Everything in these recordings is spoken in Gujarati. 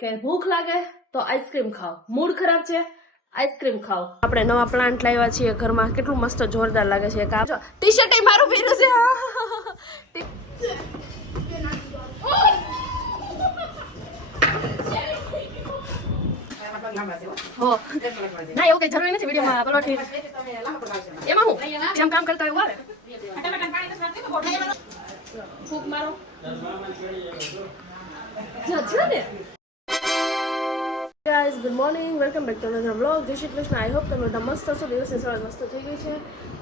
કે ભૂખ લાગે તો આઈસ્ક્રીમ ખાઓ, મૂડ ખરાબ છે આઈસ્ક્રીમ ખાઓ. આપણે નવા પ્લાન્ટ લાવ્યા છીએ ઘરમાં, કેટલું મસ્ત જોરદાર લાગે છે. ટી શર્ટ મારું પહેર્યું છે. ના એવું કઈ જરૂરી નથી વિડીયોમાં પલોઠી એમાં હું જેમ કામ કરતા હોય એવું આવે. ફૂક મારો ને. Guys good morning, welcome back to another vlog. જય શ્રી કૃષ્ણ. આઈ હોપ તમે બધા મસ્ત હશો. દિવસની સવાર મસ્ત થઈ ગઈ છે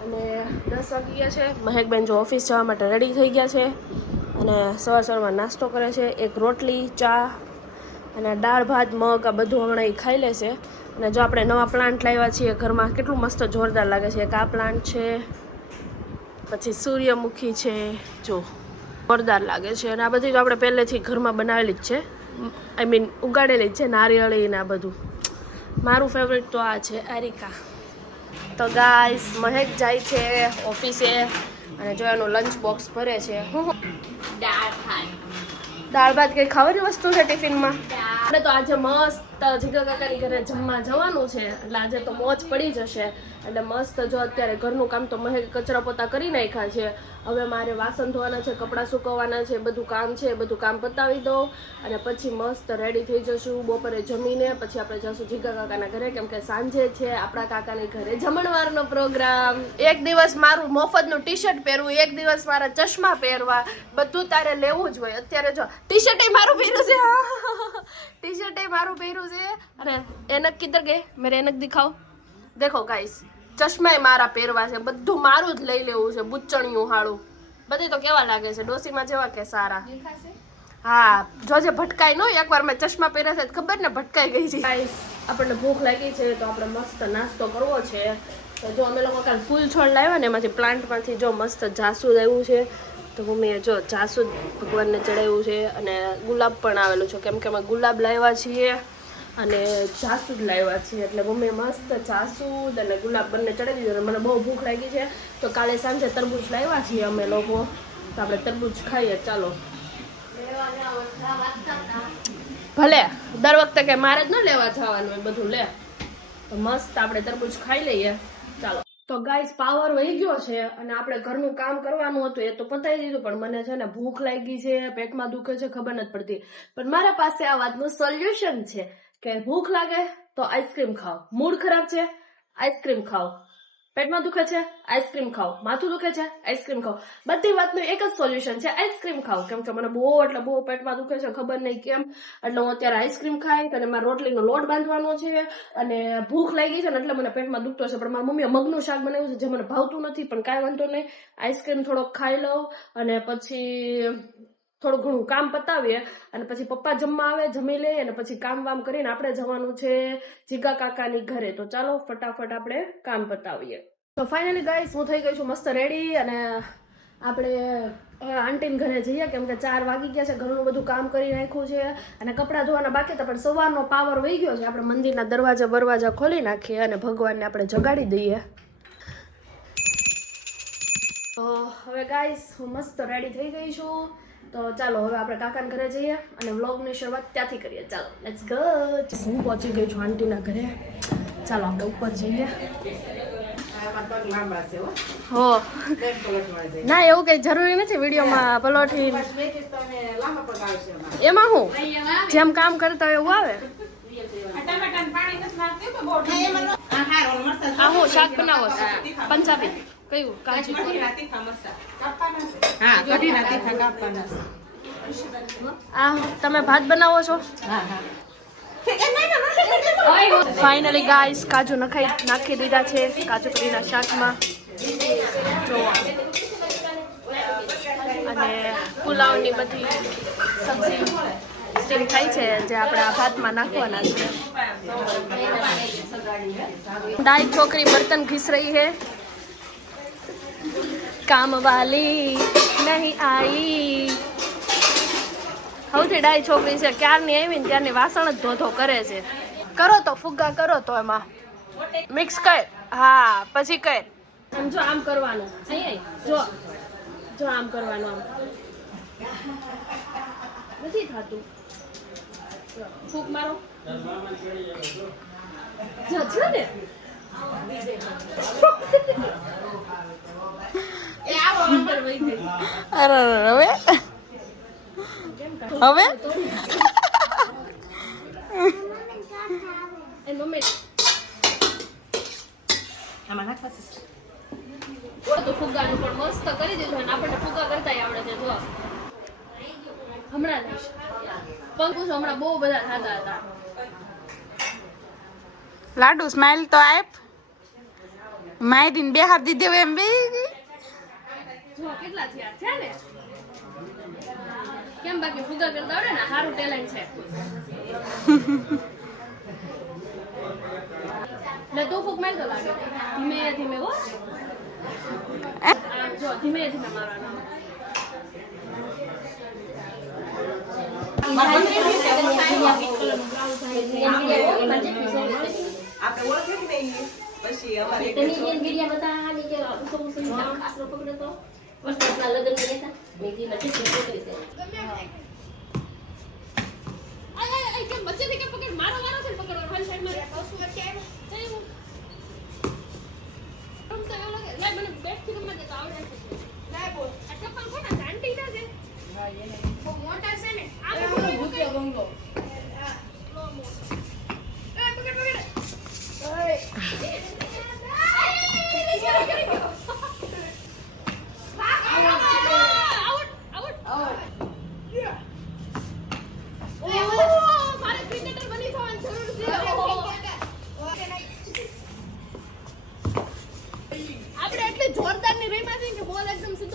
અને 10 વાગી ગયા છે. મહેકબેન જો ઓફિસ જવા માટે રેડી થઈ ગયા છે અને સવારમાં નાસ્તો કરે છે. એક રોટલી, ચા અને દાળ ભાત, મગ આ બધું હમણાં એ ખાઈ લેશે. અને જો આપણે નવા પ્લાન્ટ લાવ્યા છીએ ઘરમાં, કેટલું મસ્ત જોરદાર લાગે છે. એક આ પ્લાન્ટ છે, પછી સૂર્યમુખી છે, જો જોરદાર લાગે છે. અને આ બધી તો આપણે પહેલેથી ઘરમાં બનાવેલી જ છે, આઈ મીન ઉગાડેલી જ છે, નારિયેળી ને આ બધું. મારું ફેવરેટ તો આ છે એરિકા. તો ગાઈસ મહેક જાય છે ઓફિસે અને જો એનું લંચ બોક્સ ભરે છે. દાળ ભાત કઈ ખાવાની વસ્તુ છે ટિફિનમાં. આપણે તો આજે મસ્ત જીગા કાકાની ઘરે જમવા જવાનું છે, એટલે આજે તો મોજ પડી જશે. એટલે મસ્ત જો અત્યારે ઘરનું કામ તો મહેક કચરા પોતા કરી નાખ્યા છે. હવે મારે વાસણ ધોવાના છે, કપડાં સુકવવાના છે, બધું કામ છે, બધું કામ પતાવી દઉં અને પછી મસ્ત રેડી થઈ જશું. બપોરે જમીને પછી આપણે જશું જીગા કાકાના ઘરે, કેમ કે સાંજે છે આપણા કાકાની ઘરે જમણવારનો પ્રોગ્રામ. એક દિવસ મારું મફતનું ટી શર્ટ પહેરવું, એક દિવસ મારા ચશ્મા પહેરવા, બધું તારે લેવું જ હોય. અત્યારે જો ટી શર્ટ મારું પહેર્યું છે, ટી શર્ટ મારું પહેર્યું છે અને એનક કિધર ગઈ, મેરે એનક દિખાઓ. દેખો ગાઈસ, ચશ્મા મારા પહેરવા છે, બધું મારું જ લઈ લેવું છે. બુચ્ચણિયું હાળું બધે તો કેવા લાગે છે, ડોસીમાં જેવા કે સારા. હા જોજે ભટકાય નો, એકવાર મેં ચશ્મા પહેર્યા છે ખબર ને ભટકાઈ ગઈ છે. ગાઈસ આપણને ભૂખ લાગી છે તો આપણે મસ્ત નાસ્તો કરવો છે. તો જો અમે લોકો કાલ ફૂલ છોડ લાવ્યા ને, એમાંથી પ્લાન્ટમાંથી જો મસ્ત જાસૂદ આવ્યું છે. તો મમ્મીએ જો જાસૂદ ભગવાનને ચડાવ્યું છે અને ગુલાબ પણ આવેલું છે, કેમ કે અમે ગુલાબ લાવ્યા છીએ અને જાસૂદ લાવ્યા છીએ. એટલે મમ્મીએ મસ્ત જાસૂદ અને ગુલાબ બંને ચડાવી દીધું. મને બહુ ભૂખ લાગી છે તો કાલે સાંજે તરબૂચ લાવ્યા છીએ અમે લોકો, તો આપણે તરબૂચ ખાઈએ. ચાલો ભલે દર વખતે કે મારે જ ન લેવા જવાનું હોય, બધું લે તો મસ્ત આપણે તરબૂચ ખાઈ લઈએ. ચાલો તો ગાઈસ પાવર વહી ગયો છે અને આપણે ઘરનું કામ કરવાનું હતું એ તો પતાવી દીધું, પણ મને છે ને ભૂખ લાગી છે, પેટમાં દુખે છે, ખબર નથી પડતી. પણ મારા પાસે આ વાતનું સોલ્યુશન છે કે ભૂખ લાગે તો આઈસ્ક્રીમ ખાઓ, મૂડ ખરાબ છે આઈસ્ક્રીમ ખાઓ, પેટમાં દુખે છે આઈસ્ક્રીમ ખાઓ, માથું દુખે છે આઈસ્ક્રીમ ખાઓ. બધી વાતનું એક જ સોલ્યુશન છે, આઈસ્ક્રીમ ખાઓ. કેમ કે મને બહુ એટલે બહુ પેટમાં દુખે છે, ખબર નહીં કેમ. એટલે હું અત્યારે આઈસ્ક્રીમ ખાઈ અને મારા રોટલીનો લોટ બાંધવાનો છે અને ભૂખ લાગી છે ને એટલે મને પેટમાં દુખતો છે. પણ મારી મમ્મીએ મગનું શાક બનાવ્યું છે જે મને ભાવતું નથી, પણ કાંઈ વાંધો નહીં, આઈસ્ક્રીમ થોડોક ખાઈ લઉં અને પછી થોડું ઘણું કામ પતાવીએ અને પછી પપ્પા જમવા આવે, જમી લે અને પછી કામ વામ કરીને આપણે જવાનું છે જીગા કાકાની ઘરે. તો ચાલો ફટાફટ આપણે કામ પતાવીએ. તો ફાઇનલી ગાઈસ હું થઈ ગઈ છું મસ્ત રેડી અને આપણે આંટીને ઘરે જઈએ, કેમ કે 4 વાગી ગયા છે. ઘરનું બધું કામ કરી નાખ્યું છે અને કપડાં ધોવાના બાકી હતા, પણ સવારનો પાવર વહી ગયો છે. આપણે મંદિરના દરવાજા ખોલી નાખીએ અને ભગવાનને આપણે જગાડી દઈએ. તો હવે ગાઈસ હું મસ્ત રેડી થઈ ગઈ છું. તો ચાલો હવે આપણે કાકાના ઘરે જઈએ અને વ્લોગની શરૂઆત ત્યાંથી કરીએ. ચાલો લેટ્સ ગો. હું પહોંચી ગઈ છું આંટીના ઘરે. ચાલો આપણે ઉપર જઈએ. હો ના એવું કઈ જરૂરી નથી વિડીયોમાં પલોઠી એમાં હું જેમ કામ કરતા હોય એવું આવે. હા હું શાક બનાવો છું પંજાબી. કયું? કાજુ તમે ભાત બનાવો છો? ફાઇનલી ગાઈસ કાજુ નાખી દીધા છે કાજુ કરીના શાકમાં જો, અને પુલાવની બધી સબ્જી સ્ટીમ થાય છે જે આપણે આ ભાતમાં નાખવાના છે. दाई छोकरी बर्तन घिस रही है, काम वाली नहीं आई. સૌથી ડાઈ છોકરી છે, ક્યારની આવી ને ત્યારની વાસણ જ ધોધો કરે છે. કરો તો ફુગ્ગા કરો તો એમાં મિક્સ કર. હા પછી કર. આમ જો આમ કરવાનું, જો જો આમ કરવાનું, આમ નથી થતું. ફૂક મારો છે ને એ આવો અંદર વઈ ગઈ. અરે હવે હવે એ મમ્મી આમાં નાખવા છે. તો ફુગ્ગાનું પણ મસ્ત કરી દીધું અને આપણને ફુગ્ગા કરતાય આવડે છે. જો હમણાં નહીં પંકુશ હમણાં બહુ બધા થતા હતા. લાડુ સ્માઈલ તો આપ માયરીને બે હાથ દીધે હોય એમ બે જો કેટલા થયા ને કેમ બાકી ફુગ્ગા કરતા આવડે ને સારું ટેલેન્ટ છે. ને તું ફૂક માર તો લાગે ધીમે ધીમે હો આમ જો ધીમે ધીમે મારવાનું. આપણે ઓળખે કે નહીં પછી અમારે એક કેમ વચ્ચેથી કેમ પકડ મારો વારો છે પકડવાનો હાલ સાઈડ માં તો એવું લાગે લે મને બેસ્ટ થી રમવા દે તો આવડે છે. લે બોલ આ ચપ્પલ કોના છે આંટી ના છે હા એને બહુ મોટા છે ને આ ભૂખ્યો બંગલો સ્લો મો એ પકડ ઓય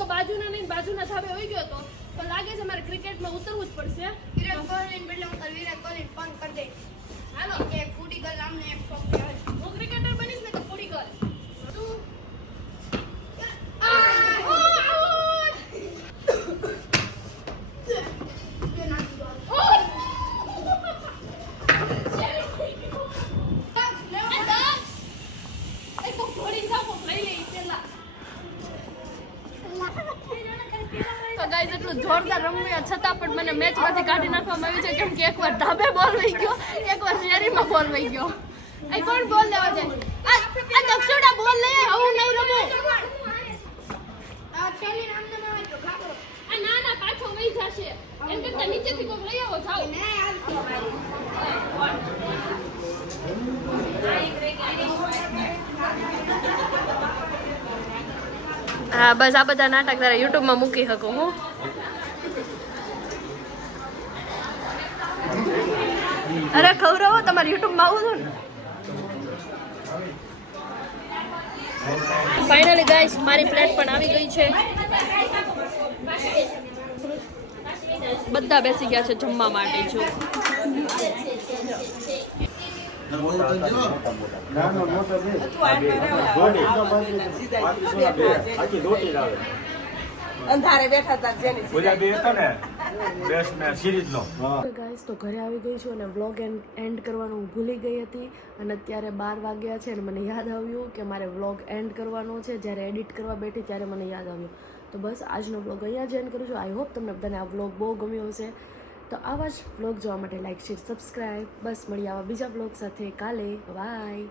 બાજુના નહીં બાજુના ધાબે હોઈ ગયો તો લાગે છે મારે ક્રિકેટમાં ઉતરવું જ પડશે. વિરાટ કોહલી બદલે હું વિરાટ કોહલી ફોન કરી દે. હાલો કે ફૂડી ગર્લ નામને એક શોખ છે. હું ક્રિકેટર બનીશ ને તો પૂરી કર તું ગાઈસ એટલું જોરદાર રમ્યા છતાં પણ મને મેચમાંથી કાઢી નાખવામાં આવ્યું છે કેમ કે એકવાર ધાબે બોલ વહી ગયો એકવાર શેરીમાં બોલ વહી ગયો. આ કોણ બોલ લેવા જાય આ દક્ષુડા બોલ લે હું નહીં રમું. આ શેલી નામને ન હોય તો ખાતો. આ ના ના પાછો વહી જશે એમ કરતા નીચેથી કોઈ લઈ આવો જાઓ. હા બસ આ બધા નાટક તારે યુટ્યુબમાં મૂકી શકું હું. અરે ખવડાવો તમારે યુટ્યુબમાં આવું છું ને. ફાઇનલી ગાઈસ મારી પ્લેટ પણ આવી ગઈ છે. બધા બેસી ગયા છે જમવા માટે. જો અંધારે બેઠા હતા જેની ગાઈસ તો ઘરે આવી ગઈ છું અને વ્લોગ એન્ડ કરવાનું હું ભૂલી ગઈ હતી અને અત્યારે 12 વાગ્યા છે અને મને યાદ આવ્યું કે મારે વ્લોગ એન્ડ કરવાનો છે. જ્યારે એડિટ કરવા બેઠી ત્યારે મને યાદ આવ્યું. તો બસ આજનો વ્લોગ અહીંયા જ એન્ડ કરું છું. આઈ હોપ તમને બધાને આ વ્લોગ બહુ ગમ્યો હશે. તો આવા જ વ્લોગ જોવા માટે લાઈક શેર સબસ્ક્રાઈબ. બસ મળીએ આવા બીજા વ્લોગ સાથે કાલે. બાય.